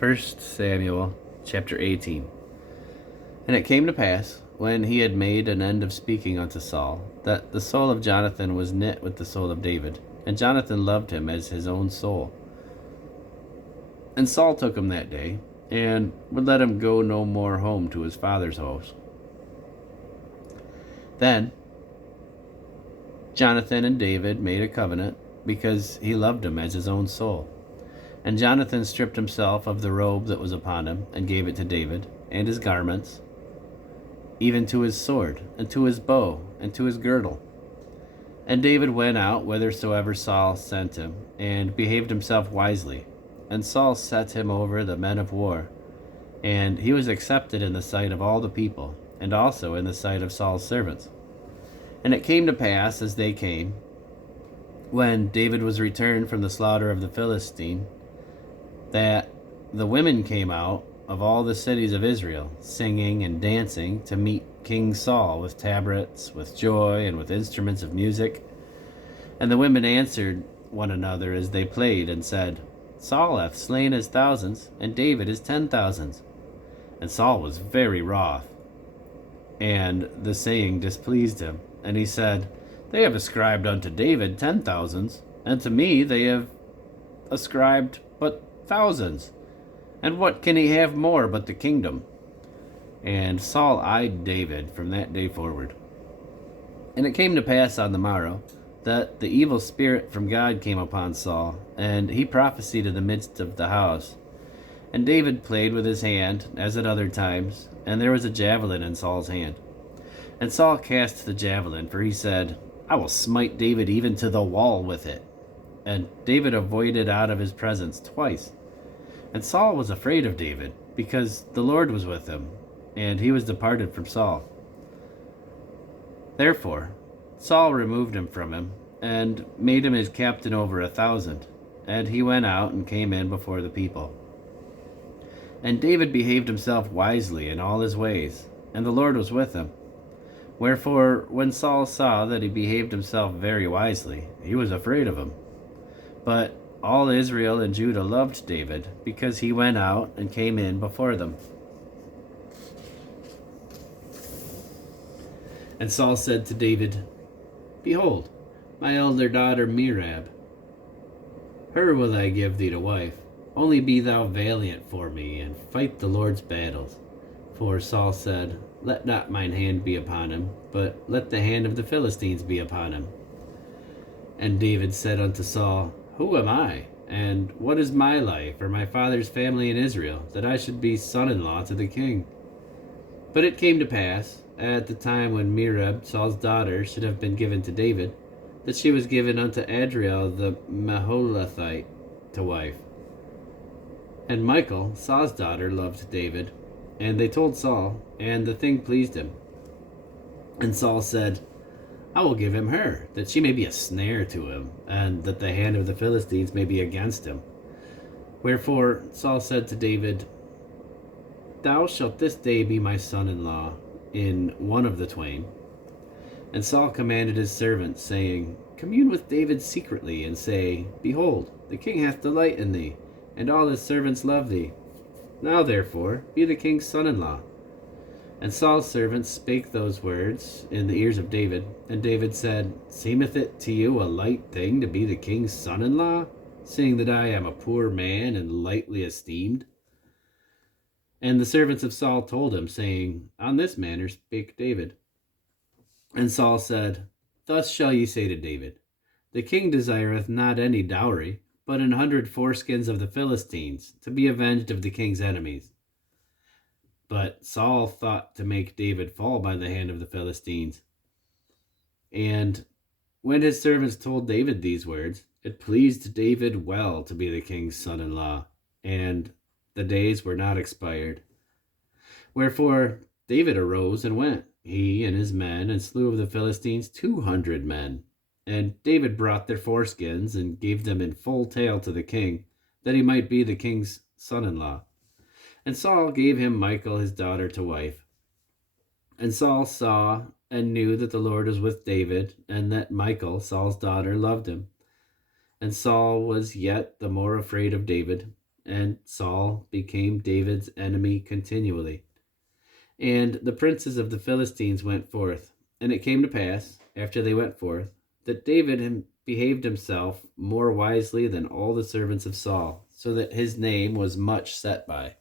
1 Samuel chapter 18. And it came to pass, when he had made an end of speaking unto Saul, that the soul of Jonathan was knit with the soul of David, and Jonathan loved him as his own soul. And Saul took him that day, and would let him go no more home to his father's house. Then Jonathan and David made a covenant, because he loved him as his own soul. And Jonathan stripped himself of the robe that was upon him, and gave it to David, and his garments, even to his sword, and to his bow, and to his girdle. And David went out whithersoever Saul sent him, and behaved himself wisely. And Saul set him over the men of war, and he was accepted in the sight of all the people, and also in the sight of Saul's servants. And it came to pass, as they came, when David was returned from the slaughter of the Philistine, that the women came out of all the cities of Israel, singing and dancing to meet King Saul with tabrets, with joy, and with instruments of music. And the women answered one another as they played, and said, Saul hath slain his thousands, and David his 10,000s. And Saul was very wroth, and the saying displeased him. And he said, They have ascribed unto David 10,000s, and to me they have ascribed but thousands. And what can he have more but the kingdom? And Saul eyed David from that day forward. And it came to pass on the morrow, that the evil spirit from God came upon Saul, and he prophesied in the midst of the house. And David played with his hand, as at other times, and there was a javelin in Saul's hand. And Saul cast the javelin, for he said, I will smite David even to the wall with it. And David avoided out of his presence twice. And Saul was afraid of David, because the Lord was with him, and he was departed from Saul. Therefore Saul removed him from him, and made him his captain over 1,000. And he went out and came in before the people. And David behaved himself wisely in all his ways, and the Lord was with him. Wherefore, when Saul saw that he behaved himself very wisely, he was afraid of him. But all Israel and Judah loved David, because he went out and came in before them. And Saul said to David, Behold, my elder daughter Merab, her will I give thee to wife. Only be thou valiant for me, and fight the Lord's battles. For Saul said, Let not mine hand be upon him, but let the hand of the Philistines be upon him. And David said unto Saul, Who am I, and what is my life, or my father's family in Israel, that I should be son-in-law to the king? But it came to pass, at the time when Merab, Saul's daughter, should have been given to David, that she was given unto Adriel the Maholathite to wife. And Michal, Saul's daughter, loved David. And they told Saul, and the thing pleased him. And Saul said, I will give him her, that she may be a snare to him, and that the hand of the Philistines may be against him. Wherefore Saul said to David, Thou shalt this day be my son-in-law in one of the twain. And Saul commanded his servants, saying, Commune with David secretly, and say, Behold, the king hath delight in thee, and all his servants love thee. Now therefore be the king's son-in-law. And Saul's servants spake those words in the ears of David. And David said, Seemeth it to you a light thing to be the king's son-in-law, seeing that I am a poor man and lightly esteemed? And the servants of Saul told him, saying, On this manner spake David. And Saul said, Thus shall ye say to David, The king desireth not any dowry, but 100 foreskins of the Philistines, to be avenged of the king's enemies. But Saul thought to make David fall by the hand of the Philistines. And when his servants told David these words, it pleased David well to be the king's son-in-law, and the days were not expired. Wherefore David arose and went, he and his men, and slew of the Philistines 200 men. And David brought their foreskins, and gave them in full tale to the king, that he might be the king's son-in-law. And Saul gave him Michal his daughter to wife. And Saul saw and knew that the Lord was with David, and that Michal, Saul's daughter, loved him. And Saul was yet the more afraid of David. and Saul became David's enemy continually. And the princes of the Philistines went forth. And it came to pass, after they went forth, that David behaved himself more wisely than all the servants of Saul, so that his name was much set by.